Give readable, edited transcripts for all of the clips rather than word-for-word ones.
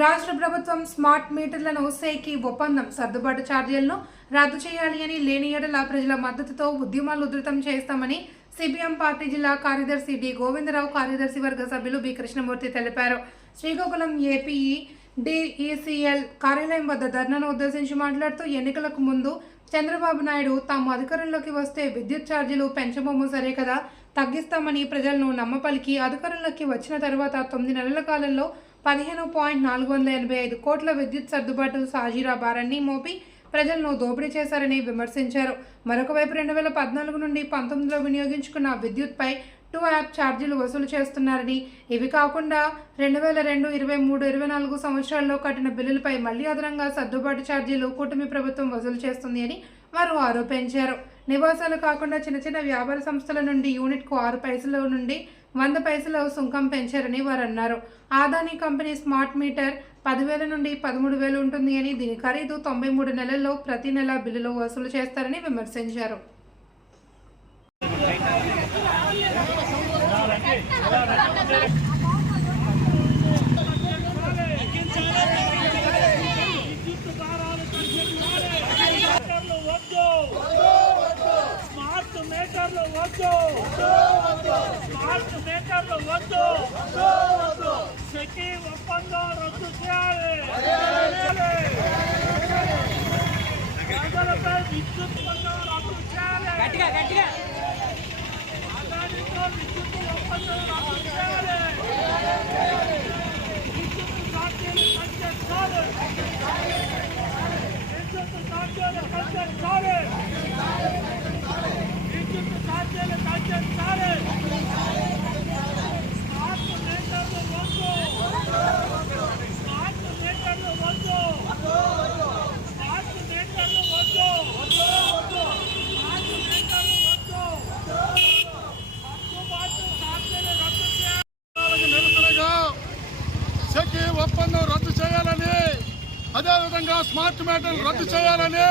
రాష్ట్ర ప్రభుత్వం స్మార్ట్ మీటర్లను సేకి ఒప్పందం సర్దుబాటు ఛార్జీలను రద్దు చేయాలి అని లేని ఎడల ప్రజల మద్దతుతో ఉద్యమాలు ఉధృతం చేస్తామని సిపిఎం పార్టీ జిల్లా కార్యదర్శి డి గోవిందరావు, కార్యదర్శి వర్గ సభ్యులు బి కృష్ణమూర్తి తెలిపారు. శ్రీకాకుళం ఏపీఈ డిఈసిఎల్ కార్యాలయం వద్ద ధర్నాను ఉద్దేశించి మాట్లాడుతూ ఎన్నికలకు ముందు చంద్రబాబు నాయుడు తాము అధికారంలోకి వస్తే విద్యుత్ ఛార్జీలు పెంచబోము సరే కదా, తగ్గిస్తామని ప్రజలను నమ్మపలికి అధికారంలోకి వచ్చిన తర్వాత 9 నెలల కాలంలో 15.485 కోట్ల విద్యుత్ సర్దుబాటు సాజీరా భారాన్ని మోపి ప్రజలను దోపిడీ చేశారని విమర్శించారు. మరొకవైపు 2014 నుండి 19లో వినియోగించుకున్న విద్యుత్పై 2 యాప్ ఛార్జీలు వసూలు చేస్తున్నారని, ఇవి కాకుండా 2002, 23, 24 సంవత్సరాల్లో కట్టిన బిల్లులపై మళ్లీ అదనంగా సర్దుబాటు ఛార్జీలు కూటమి ప్రభుత్వం వసూలు చేస్తుంది అని వారు ఆరోపించారు. నివాసాలు కాకుండా చిన్న చిన్న వ్యాపార సంస్థల నుండి యూనిట్కు 6 పైసల నుండి 100 పైసల సుంకం పెంచారని వారు అన్నారు. ఆదాని కంపెనీ స్మార్ట్ మీటర్ 10,000 నుండి 13,000 ఉంటుంది అని, దీని ఖరీదు 93 నెలల్లో ప్రతి నెల బిల్లులు వసూలు చేస్తారని విమర్శించారు. సెకీ ఒప్పందం రద్దు చేయాలి. ప్రజలపై విద్యుత్ ఒప్పందం రద్దు చేయాలి. అదానితో విద్యుత్ ఒప్పందం రద్దు చేయాలి. విద్యుత్ ఛార్జీలు తగ్గించాలి. విద్యుత్ ఛార్జీలు తగ్గించాలి. విద్యుత్ ఛార్జీలు తగ్గించాలి. సెకీ ఒప్పందం రద్దు చేయాలని, అదేవిధంగా స్మార్ట్ మీటర్లు రద్దు చేయాలని,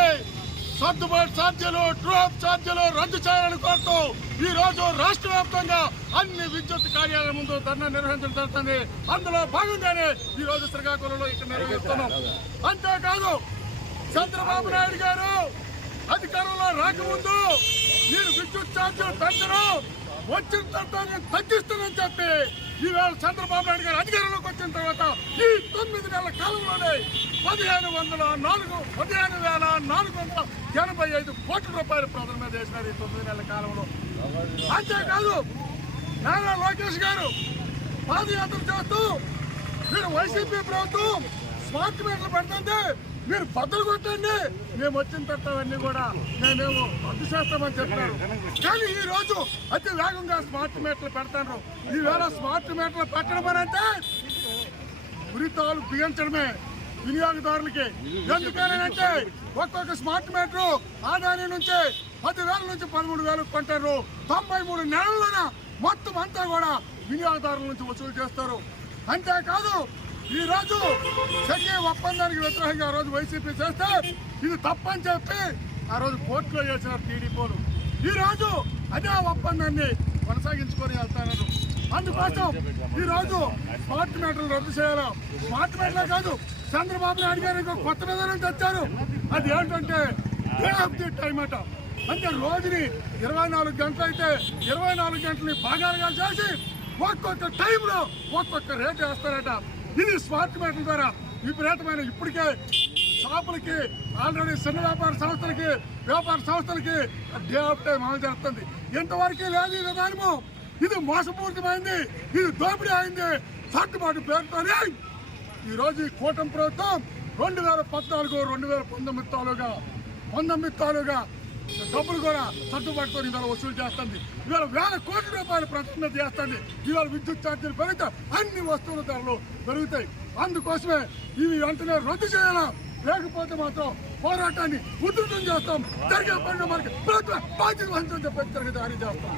సర్దుబాటు ఛార్జీలు, ట్రూప్ ఛార్జీలు రద్దు చేయాలని కోరుతూ ఈ రోజు రాష్ట్ర వ్యాప్తంగా అన్ని విద్యుత్ కార్యాలయం ముందు ధర్నా నిర్వహించడం జరుగుతుంది. అందులో భాగంగానే ఈ రోజు శ్రీకాకుళంలో ఇక్కడ నిర్వహిస్తున్నాం. అంతేకాదు, చంద్రబాబు నాయుడు గారు అధికారంలో రాకముందు మీరు విద్యుత్ ఛార్జీలు పెంచడం, వచ్చిన తర్వాత తగ్గిస్తానని చెప్పి ఈవేళ చంద్రబాబు నాయుడు గారు అధికారంలోకి వచ్చిన తర్వాత ఈ 9 నెలల కాలంలోనే 15,485 కోట్ల రూపాయలు ప్రజల మీద వేసినారు ఈ 9 నెలల కాలంలో. అంతేకాదు, నారా లోకేష్ గారు పాదయాత్ర చేస్తూ మీరు వైసీపీ ప్రభుత్వం స్మార్ట్ మీటర్లు పెడుతుంది, మీరు బద్దలు కొట్టండి, మేము వచ్చిన తర్వాత అన్నీ కూడా మేము రద్దు చేస్తామని చెప్పారు. కానీ ఈ రోజు అతి వేగంగా స్మార్ట్ మీటర్లు పెడతారు. ఈవేళ స్మార్ట్ మీటర్లు పెట్టడం అని అంటే ఉరితాలు బిగించడమే వినియోగదారులకి. ఎందుకనంటే ఒక్కొక్క స్మార్ట్ మీటరు ఆదాని నుంచి 10,000 నుంచి 13,000 కొంటారు. 93 నెలల్లోన మొత్తం అంతా కూడా వినియోగదారుల నుంచి వసూలు చేస్తారు. అంతేకాదు, ఈ రోజు సెకీ ఒప్పందానికి వ్యతిరేకంగా ఆ రోజు వైసీపీ చేస్తే ఇది తప్పని చెప్పి ఆ రోజు కోర్టులో చేసిన టీడీపీలు ఈ రోజు అదే ఒప్పందాన్ని కొనసాగించుకొని వెళ్తారు. అందుకోసం ఈ రోజు స్మార్ట్ మీటర్లు రద్దు చేయాలి. స్మార్ట్ మీటర్లే కాదు, చంద్రబాబు నాయుడు గారు ఇంకో కొత్త విధానం తెచ్చారు. అది ఏంటంటే డే ఆఫ్ ది టైం అట. అంటే రోజుని 24 గంటలు అయితే 24 గంటలని భాగాలుగా చేసి ఒక్కొక్క టైంలో ఒక్కొక్క రేటు వేస్తారట. ఇది స్మార్ట్ మీటర్ల ద్వారా విపరీతమైన ఇప్పటికే షాపులకి, ఆల్రెడీ చిన్న వ్యాపార సంస్థలకి డే ఆఫ్ టైం అమలు చేస్తుంది. ఇంతవరకు లేదు ఈ విధానము. ఇది మోసపూరితమైంది, ఇది దోపిడీ అయింది. సర్దుబాటు పేరుతోనే ఈరోజు ఈ కూటమి ప్రభుత్వం 2014, 2019 తాలూగా డబ్బులు కూడా సర్దుబాటుతో ఇవాళ వసూలు చేస్తుంది. ఇవాళ 1,000 కోట్ల రూపాయలు ప్రతిష్ట చేస్తుంది. ఇవాళ విద్యుత్ ఛార్జీలు పెరిగితే అన్ని వస్తువుల ధరలు పెరుగుతాయి. అందుకోసమే ఇవి వెంటనే రద్దు చేయాలా, లేకపోతే మాత్రం పోరాటాన్ని ఉధృతం చేస్తాం. జరిగే పనులు మనకి బాధ్యత వహించని చెప్పి దారి చేస్తాం.